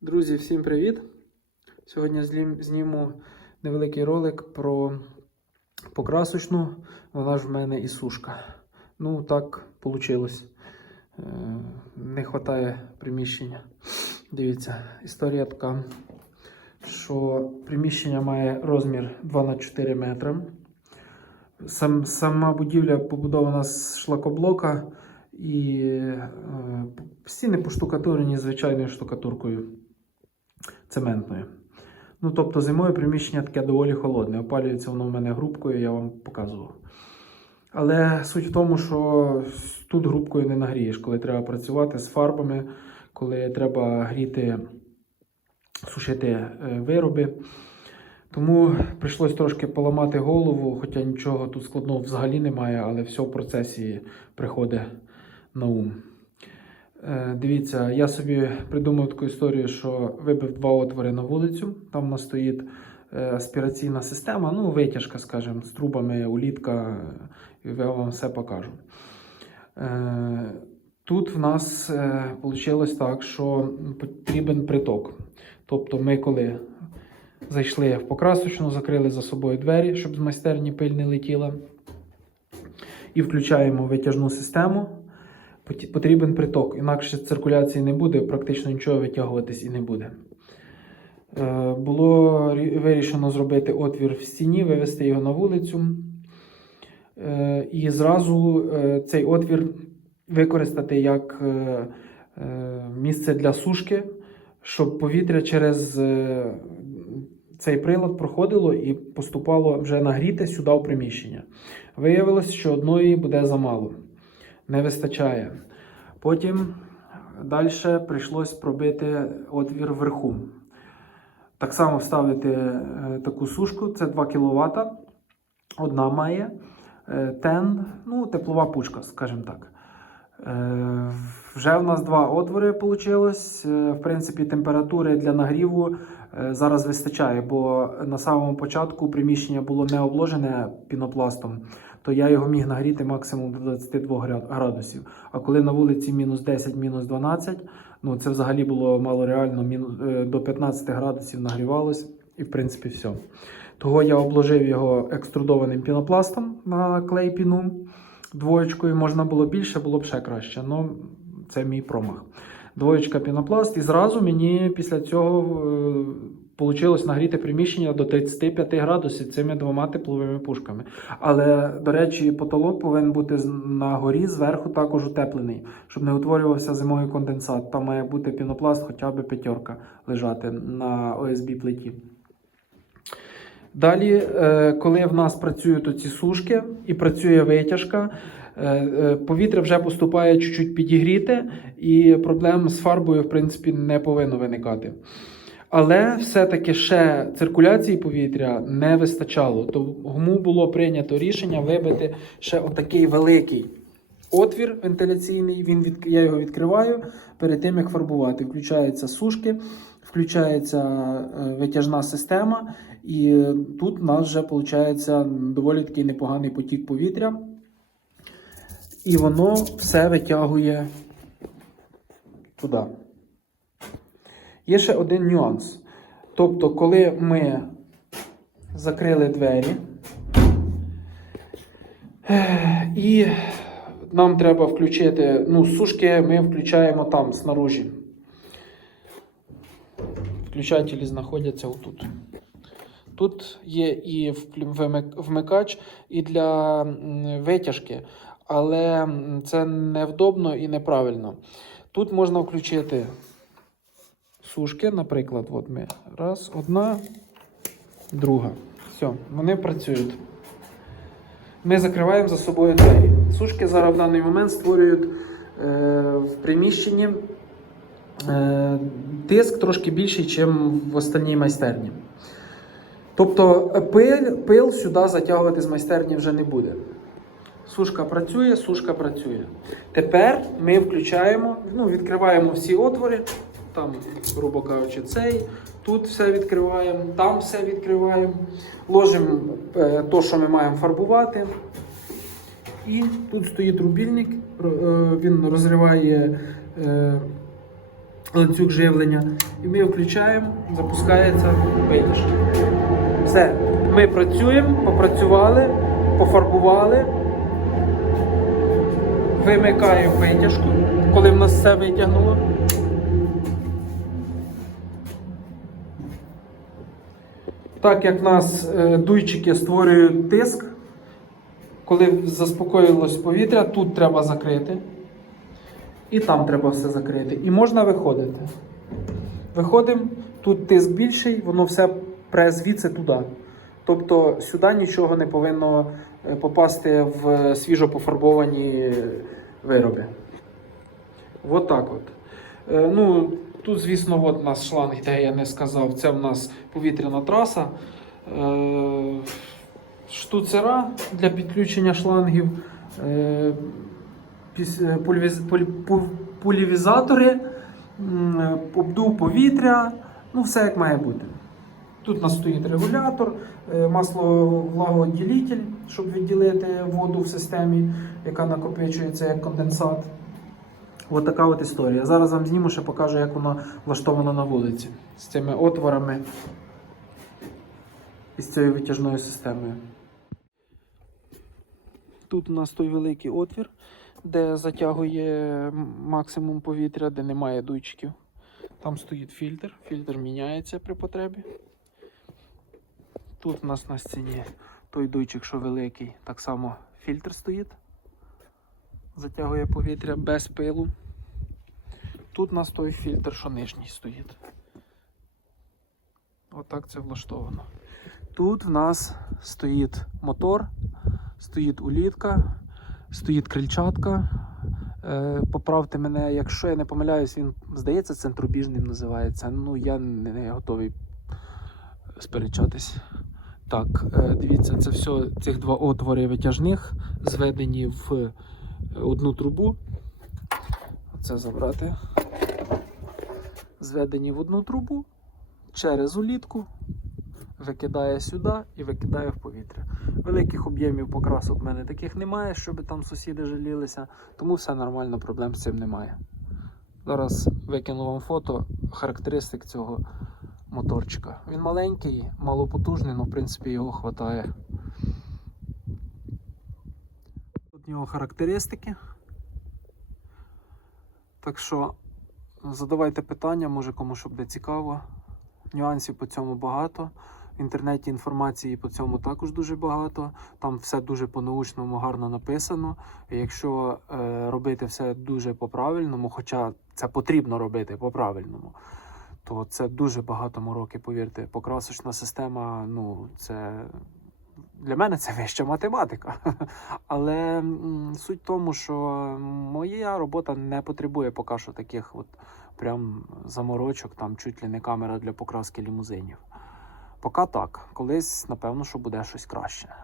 Друзі, всім привіт! Сьогодні зніму невеликий ролик про покрасочну. Вона ж в мене і сушка. Ну, так вийшло. Не вистачає приміщення. Дивіться, історія така, що приміщення має розмір 2 на 4 метри. Сам, сама будівля побудована з шлакоблока і е, стіни поштукатурені звичайною штукатуркою цементною. Ну, тобто зимою приміщення таке доволі холодне. Опалюється воно в мене грубкою, я вам показував. Але суть в тому, що тут грубкою не нагрієш, коли треба працювати з фарбами, коли треба гріти, сушити е, вироби. Тому прийшлось трошки поламати голову, хоча нічого тут складного взагалі немає, але все в процесі приходить на ум. Е, Дивіться, я собі придумав таку історію, що вибив два отвори на вулицю. Там у нас стоїть е, аспіраційна система, ну, витяжка, скажімо, з трубами, улітка, я вам все покажу. Е, Тут в нас вийшло так, що потрібен приток. Тобто, ми коли зайшли в покрасочну, закрили за собою двері, щоб з майстерні пиль не летіла, і включаємо витяжну систему потрібен приток, інакше циркуляції не буде, практично нічого витягуватись і не буде. Е, Було вирішено зробити отвір в стіні, вивести його на вулицю. Е, І зразу е, цей отвір використати як місце для сушки, щоб повітря через цей прилад проходило і поступало вже нагріте сюди в приміщення. Виявилось, що одної буде замало не вистачає. Потім далі прийшлось пробити отвір вверху. Так само вставити е, таку сушку, це 2 кВт. Одна має е, тен, ну, теплова пучка, скажімо так. Е, Вже в нас два отвори вийшло. В принципі, температури для нагріву зараз вистачає, бо на самому початку приміщення було не обложене пінопластом, то я його міг нагріти максимум до 22 градусів. А коли на вулиці мінус 10, мінус 12, ну це взагалі було мало реально, е, до 15 градусів нагрівалось, і в принципі все. Того я обложив його екструдованим пінопластом на клей піну. Двоєчкою можна було більше, було б ще краще. Ну, це мій промах. Двоєчка пінопласт, і зразу мені після цього вийшло нагріти приміщення до 35 градусів цими двома тепловими пушками. Але, до речі, потолок повинен бути на горі зверху також утеплений, щоб не утворювався зимою конденсат. Там має бути пінопласт, хоча б п'ятерка лежати на ОСБ плиті. Далі, е, коли в нас працюють оці сушки і працює витяжка, е, е, повітря вже поступає чуть-чуть підігріте, і проблем з фарбою, в принципі, не повинно виникати. Але все-таки ще циркуляції повітря не вистачало. Тому було прийнято рішення вибити ще отакий великий отвір вентиляційний. Він від... Я його відкриваю перед тим, як фарбувати. Включаються сушки, включається е, витяжна система, і тут у нас вже виходить доволі такий непоганий потік повітря. І воно все витягує туди. Є ще один нюанс. Тобто, коли ми закрили двері, і нам треба включити, ну, сушки ми включаємо там, снаружі. Включателі знаходяться отут. Тут є і вмикач, і для витяжки, але це невдобно і неправильно. Тут можна включити сушки, наприклад, от ми раз, одна, друга. Все, вони працюють. Ми закриваємо за собою двері. Сушки зараз в даний момент створюють е, в приміщенні е, тиск трошки більший, ніж в останній майстерні. Тобто пил, пил сюди затягувати з майстерні вже не буде. Сушка працює, сушка працює. Тепер ми включаємо, ну, відкриваємо всі отвори. Там, грубо кажучи, цей. Тут все відкриваємо, там все відкриваємо. Ложимо е, то, що ми маємо фарбувати. І тут стоїть рубільник, е, він розриває е, ланцюг живлення. І ми включаємо, запускається витяжка. Все, ми працюємо, попрацювали, пофарбували. Вимикаємо витяжку, коли в нас все витягнуло. Так як в нас е, дуйчики створюють тиск, коли заспокоїлось повітря, тут треба закрити. І там треба все закрити. І можна виходити. Виходимо, тут тиск більший, воно все пре звідси туди. Тобто сюди нічого не повинно е, попасти в свіжо пофарбовані вироби. От так от. Е, Ну, тут, звісно, от у нас шланг, де я не сказав, це в нас повітряна траса. Е, Штуцера для підключення шлангів. Е, е, пульвіз- пуль- пу- пульвізатори, обдув повітря, ну все як має бути. Тут у нас стоїть регулятор, масло влагооділитель, щоб відділити воду в системі, яка накопичується як конденсат. Ось така от історія. Зараз вам зніму, ще покажу, як воно влаштовано на вулиці з цими отворами і з цією витяжною системою. Тут у нас той великий отвір, де затягує максимум повітря, де немає дуйчиків. Там стоїть фільтр, фільтр міняється при потребі. Тут у нас на стіні той дуйчик, що великий, так само фільтр стоїть. Затягує повітря без пилу. Тут у нас той фільтр, що нижній стоїть. Отак це влаштовано. Тут в нас стоїть мотор, стоїть улітка, стоїть крильчатка. Е, поправте мене, якщо я не помиляюсь, він здається центробіжним називається. Ну, я не, готовий сперечатись. Так, е, дивіться, це все, цих два отвори витяжних зведені в одну трубу. Це забрати. Зведені в одну трубу через улітку викидає сюди і викидає в повітря. Великих об'ємів покрасок в мене таких немає, щоб там сусіди жалілися, тому все нормально, проблем з цим немає. Зараз викину вам фото характеристик цього моторчика. Він маленький, малопотужний, але в принципі його вистачає. Нього характеристики. Так що задавайте питання, може кому що буде цікаво. Нюансів по цьому багато. В інтернеті інформації по цьому також дуже багато. Там все дуже по-научному гарно написано. Якщо е, робити все дуже по-правильному, хоча це потрібно робити по-правильному, то це дуже багато мороки, повірте. Покрасочна система, ну, це для мене це вища математика. Але суть в тому, що моя робота не потребує поки що таких от прям заморочок, там чуть ли не камера для покраски лімузинів. Поки так, колись, напевно, що буде щось краще.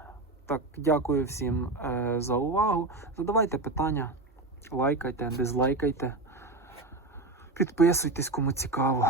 Так, дякую всім е, за увагу. Задавайте питання, лайкайте, дизлайкайте, підписуйтесь, кому цікаво.